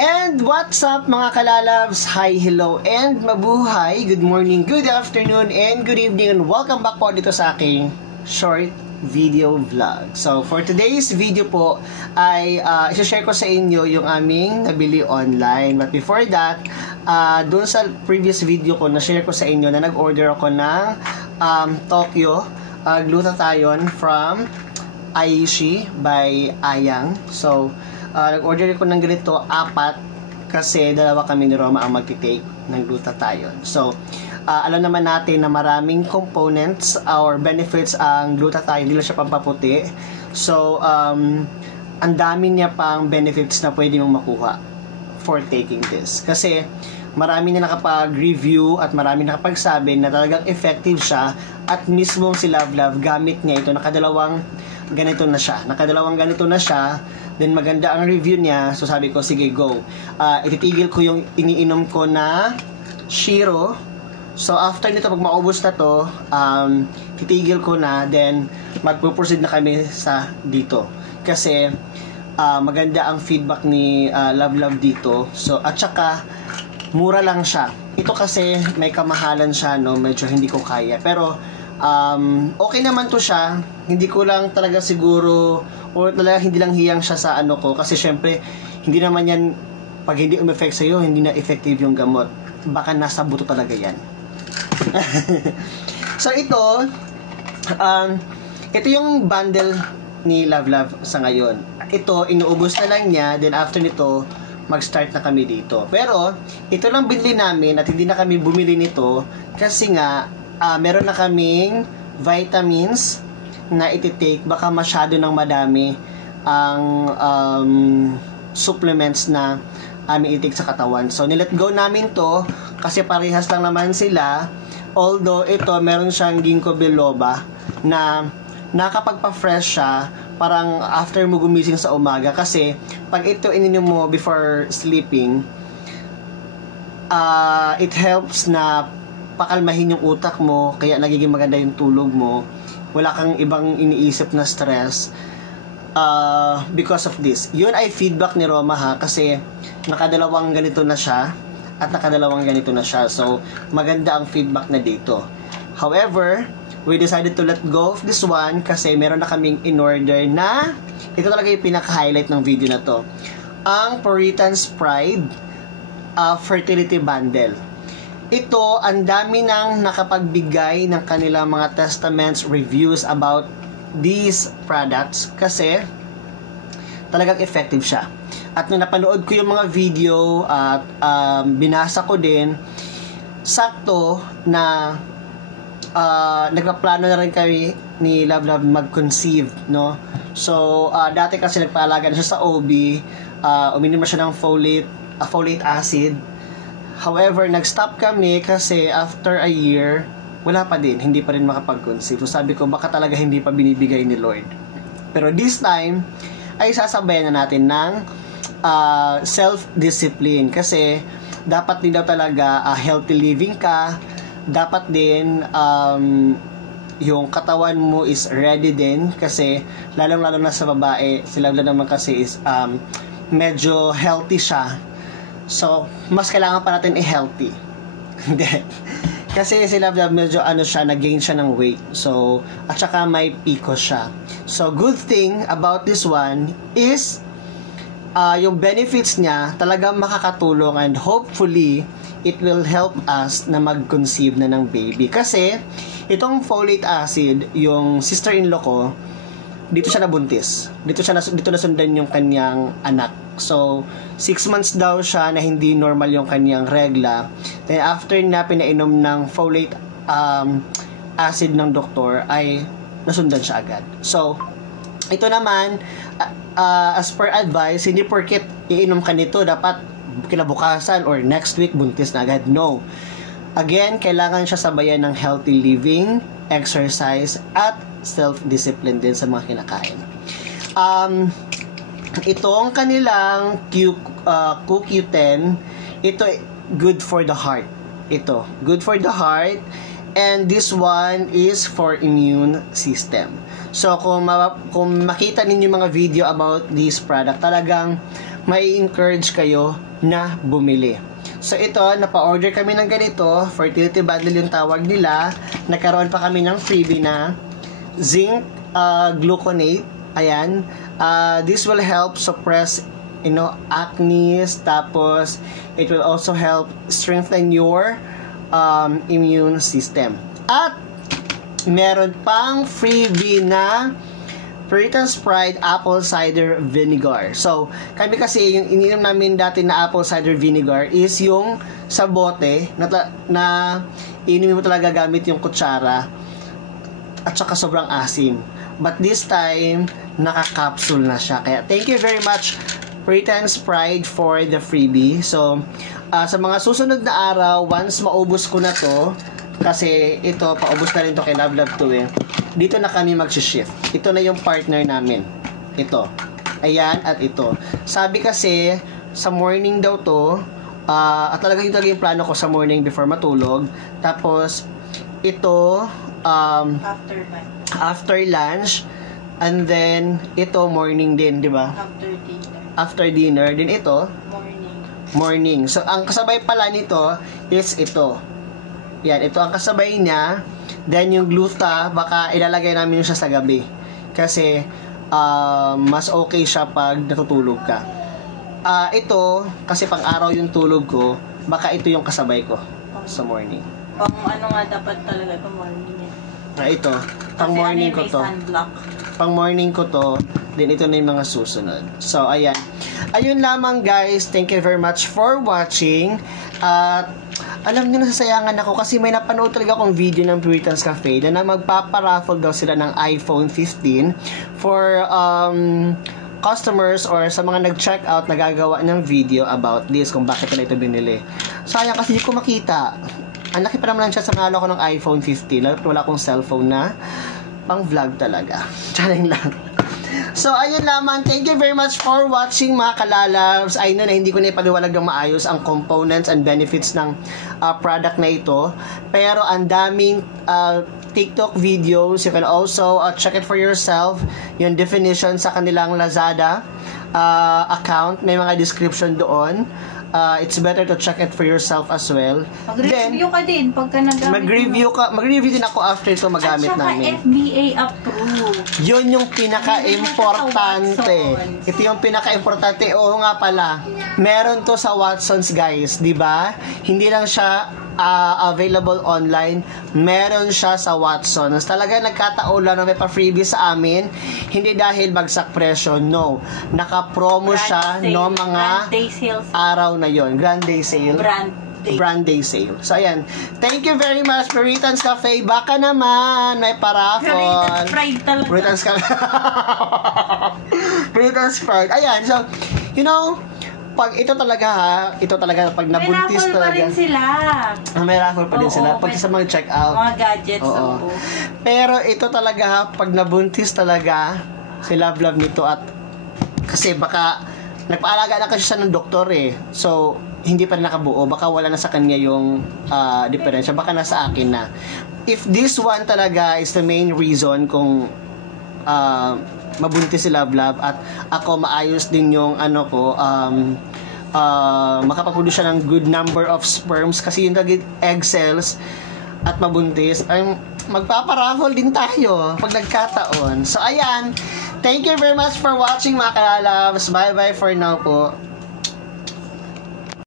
And what's up mga kalalabs? Hi, hello, and mabuhay. Good morning, good afternoon, and good evening, and welcome back po dito sa aking short video vlog. So for today's video po ay isa-share ko sa inyo yung aming nabili online. But before that, doon sa previous video ko, na-share ko sa inyo na nag-order ako ng Tokyo glutathione from Aishi by Ayang. So nag-order ko ng ganito, 4, kasi dalawa kami ni Roma ang magti-take ng glutathione. So alam naman natin na maraming components or benefits ang glutathione, hindi lang siya pampaputi. So ang dami niya pang benefits na pwede mong makuha for taking this. Kasi marami na nakapag-review at marami na nakapagsabi na talagang effective siya, at mismong si Love gamit niya ito. Nakadalawang ganito na siya. Then maganda ang review niya. So sabi ko, sige, go. Ititigil ko yung iniinom ko na Shiro. So after nito, pag maubos na to, titigil ko na. Then magpo-proceed na kami sa dito. Kasi maganda ang feedback ni Love dito. So at saka mura lang siya. Ito kasi may kamahalan siya, no? Medyo hindi ko kaya. Pero okay naman to siya. Hindi ko lang talaga siguro, o talaga hindi lang hiyang siya sa ano ko. Kasi syempre, hindi naman yan, pag hindi umeffect sa'yo, hindi na effective yung gamot. Baka nasa buto talaga yan. So ito yung bundle ni Love sa ngayon. Ito, inuubos na lang niya. Then after nito, mag-start na kami dito. Pero ito lang binili namin at hindi na kami bumili nito kasi nga meron na kaming vitamins na iti-take. Baka masyado ng madami ang supplements na aming i-take sa katawan. So nilet go namin to kasi parehas lang naman sila. Although ito meron siyang ginkgo biloba na nakapagpa-fresh siya parang after mo gumising sa umaga, kasi pag ito ininom mo before sleeping, it helps na pakalmahin yung utak mo, kaya nagiging maganda yung tulog mo. Wala kang ibang iniisip na stress because of this. Yun ay feedback ni Roma ha, kasi nakadalawang ganito na siya at nakadalawang ganito na siya. So maganda ang feedback na dito. However, we decided to let go of this one kasi meron na kaming in-order na ito talaga yung pinaka-highlight ng video na to. Ang Puritan's Pride Fertility Bundle. Ito, ang dami nang nakapagbigay ng kanilang mga testaments, reviews about these products kasi talagang effective siya. At nung napanood ko yung mga video at binasa ko din, sakto na nagpaplano na rin kami ni Love mag-conceive, no? So dati kasi nagpaalaga na siya sa OB, uminom na siya ng folic acid. However, nag-stop kami kasi after a year, wala pa din, hindi pa rin makapag-conceive. So sabi ko, baka talaga hindi pa binibigay ni Lord. Pero this time, ay sasabayan na natin ng self-discipline. Kasi dapat din daw talaga healthy living ka. Dapat din yung katawan mo is ready din. Kasi lalong-lalo na sa babae, sila naman kasi is medyo healthy siya. So, mas kailangan pa natin i-healthy. Kasi sila medyo nag-gain siya ng weight. So, at saka may PCOS siya. So, good thing about this one is yung benefits niya talagang makakatulong, and hopefully it will help us na mag-conceive na ng baby. Kasi itong folic acid, yung sister-in-law ko, dito siya nabuntis. Dito nasundan yung kanyang anak. So 6 months daw siya na hindi normal yung kanyang regla. Then after na pinainom ng folic acid ng doktor, ay nasundan siya agad. So ito naman, as per advice, hindi porket iinom ka nito dapat kinabukasan or next week buntis na agad. No. Again, kailangan siya sabayan ng healthy living, exercise, at self-discipline din sa mga kinakain. Itong kanilang CoQ10, ito good for the heart. Ito, good for the heart. And this one is for immune system. So, kung makita ninyo mga video about this product, talagang may encourage kayo na bumili. So ito, napa-order kami ng ganito, fertility bundle yung tawag nila. Nagkaroon pa kami ng freebie na zinc gluconate. Ayan. This will help suppress acne, tapos it will also help strengthen your immune system. At meron pang freebie na Puritan's Pride Apple Cider Vinegar. So, kami kasi, yung ininom namin dati na apple cider vinegar is yung sa bote na ininom mo talaga gamit yung kutsara at saka sobrang asim. But this time, naka-capsule na siya. Kaya, thank you very much, Puritan's Pride, for the freebie. So, sa mga susunod na araw, once maubos ko na to, kasi ito, paubos na rin to kay Love Love to dito na kami mag-shift. Ito na yung partner namin. Ito. Ayan, at ito. Sabi kasi, sa morning daw to, at talaga yung plano ko sa morning before matulog. Tapos, ito, after lunch, and then, ito, morning din, di ba? After dinner. Din ito, morning. So, ang kasabay pala nito is ito. Yan, ito ang kasabay niya. Then, yung gluta, baka ilalagay namin siya sa gabi. Kasi, mas okay siya pag natutulog ka. Ito, kasi pang araw yung tulog ko, baka ito yung kasabay ko sa morning. Pang ano nga dapat talaga ito morning niya. Ito, pang morning ko to. Pang morning ko to, then ito na yung mga susunod. So, ayan. Ayun lamang guys, thank you very much for watching. Alam niyo, nasasayangan ako kasi may napanood talaga akong video ng Puritan's Cafe na magpaparaffle daw sila ng iPhone 15 for customers or sa mga nag-check out na gagawa ng video about this, kung bakit nila ito binili. Sayang kasi hindi ko makita. Ang laki pa naman siya sa ngalo ko ng iPhone 15. Lalo wala akong cellphone na pang vlog talaga. Charing lang. So, ayun lamang. Thank you very much for watching, mga kalalabs. I know na hindi ko na ipaliwalag ng maayos ang components and benefits ng product na ito. Pero ang daming TikTok videos. You can also check it for yourself. Yung definition sa kanilang Lazada account. May mga description doon. It's better to check it for yourself as well. Mag-review ka din pagka nagamit. Mag-review din ako after ito magamit namin. At saka FDA approved. Yun yung pinaka-importante. Ito yung pinaka-importante. Oo nga pala. Meron to sa Watsons, guys. Diba? Hindi lang siya available online. Meron siya sa Watsons. Talaga nagkataon lang na may pa-freebie sa amin. Hindi dahil bagsak presyo. No. Naka-promo siya no mga araw na yon. Grand Day Sale. Brand Day Sale. So, ayan. Thank you very much, Puritan's Cafe. Baka naman, may paraffle. Puritan's Cafe. Puritan's Pride. Ayan. So, pag ito talaga pag nabuntis talaga. May raffle pa rin sila. May raffle pa din sila. Pag sa mga check out. Mga gadgets. Oo. Pero ito talaga pag nabuntis talaga, si Love nito at kasi baka nagpaalaga na kasi siya ng doktor So, hindi pa rin nakabuo. Baka wala na sa kanya yung diferensya. Baka nasa akin na. If this one talaga is the main reason kung mabuntis si Love at ako maayos din yung makapag-produce siya ng good number of sperms kasi yung egg cells at mabuntis ay magpaparaffle din tayo pag nagkataon. So ayan, thank you very much for watching, mga kalalabs. Bye bye for now po.